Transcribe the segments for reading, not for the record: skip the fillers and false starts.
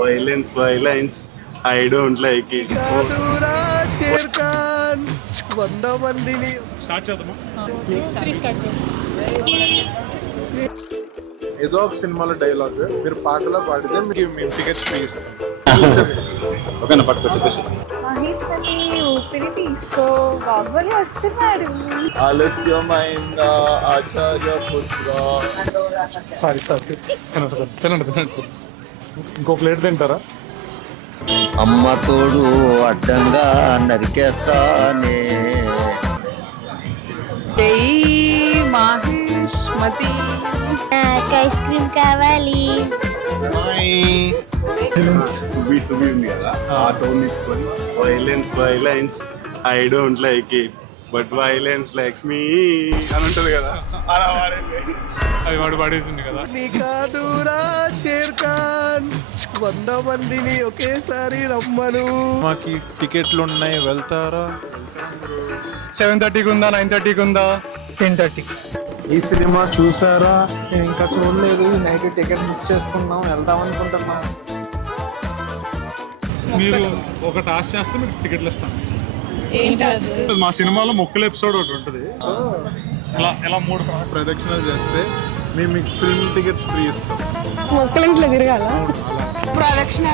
Violence violence I don't like it. కాదురా share Khan 100 మందిని start చేద్దామా? ఏదో ఒక సినిమాలో డైలాగ్ మీరు పాటలో పాడితే మీకు మేము టికెట్స్ ఫ్రీ ఇస్తాం. ఓకేనా, పట్టుకో చెప్పేసి. మహేష్పతి ఊపిరి తీసుకో బాహుబలి వస్తున్నాడు. ఆలస్యమైన ఆచార్య పుత్ర. సారీ తినండి. ఇంకో ప్లేట్ తింటారా? అమ్మ తోడు అడ్డంగా నరికేస్తానే. మహేష్మతి ఐస్ క్రీమ్ కావాలి. సుబి సుబి ఉంది కదా, ఆ టోన్ తీసుకొని violence violence I don't like it but violence likes me అని ఉంటది కదా, అలా వాడేది. అది వాడు పడేసింది కదా. నీ కాదురా షేర్ ఖాన్ 100 మందిని ఒకేసారి రమ్మను. మాకి టికెట్లు ఉన్నాయి, వెళ్తారా? 7:30కి ఉందా, 9:30కి ఉందా, 10:30? ఈ సినిమా చూసారా? నేను ఇంకా చూడలేదు. నైట్ టికెట్ బుక్ చేసుకున్నాం, వెళ్దాం అనుకుంటున్నాం. మీరు ఒక టాస్క్ చేస్తే మీకు టికెట్లు ఇస్తాను. మా సినిమాలో మొక్కల ఎపిసోడ్ ఒకటి ఉంటుంది. సో ఇలా 3 ప్రదక్షిణలు చేస్తే మేము మీకు ఫిల్మ్ టికెట్స్ ఫ్రీ ఇస్తాం. మొక్కలు ఇంట్లో తిరగాల. ప్రదక్షిణ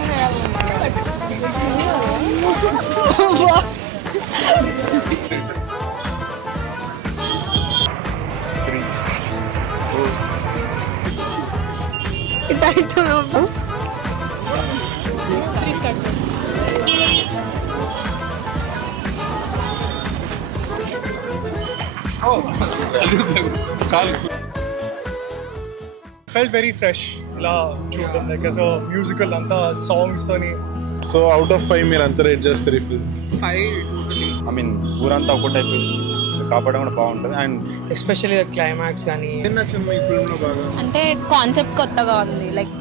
చాలు. ఫెల్ట్ వెరీ ఫ్రెష్ ఇలా చూడడం, లైక్ యాజ్ మ్యూజికల్ అంతా సాంగ్స్ అని. సో అవుట్ ఆఫ్ 5 మీరు అంత రేట్ చేస్తారు ఈ ఫిల్మ్? 5. ఐ మీన్ ఊరంతా ఒకటి అయిపోయింది, కాపాడడం కూడా బాగుంటుంది. అండ్ ఎస్పెషల్లీ క్లైమాక్స్ కానీ ఏం నచ్చింది మీ ఫిల్మ్ లో బాగా? అంటే కాన్సెప్ట్ కొత్తగా ఉంది. లైక్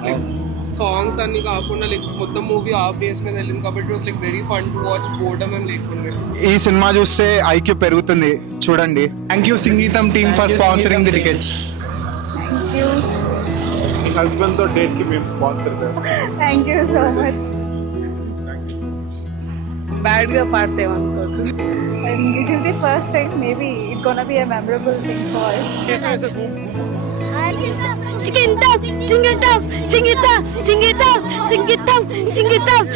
సాంగ్స్ అన్ని కాకుండా లైక్ మొత్తం మూవీ హాఫ్ డేస్ మీద వెళ్ళింది కాబట్టి it was like very fun to watch. Boredom ఏం లేకుండా ఈ సినిమా చూస్తే ఐక్యూ పెరుగుతుంది, చూడండి. థ్యాంక్ యూ సంగీతం team for sponsoring the tickets. Me husband తో డేట్ కి మేము స్పాన్సర్ చేస్తాం. Thank you so much. Bad గా పాడతామనుకోదు. And this is the first time, maybe it's gonna be a memorable thing for us. Sing it up, sing it up, sing it up, sing it up, sing it up, sing it up.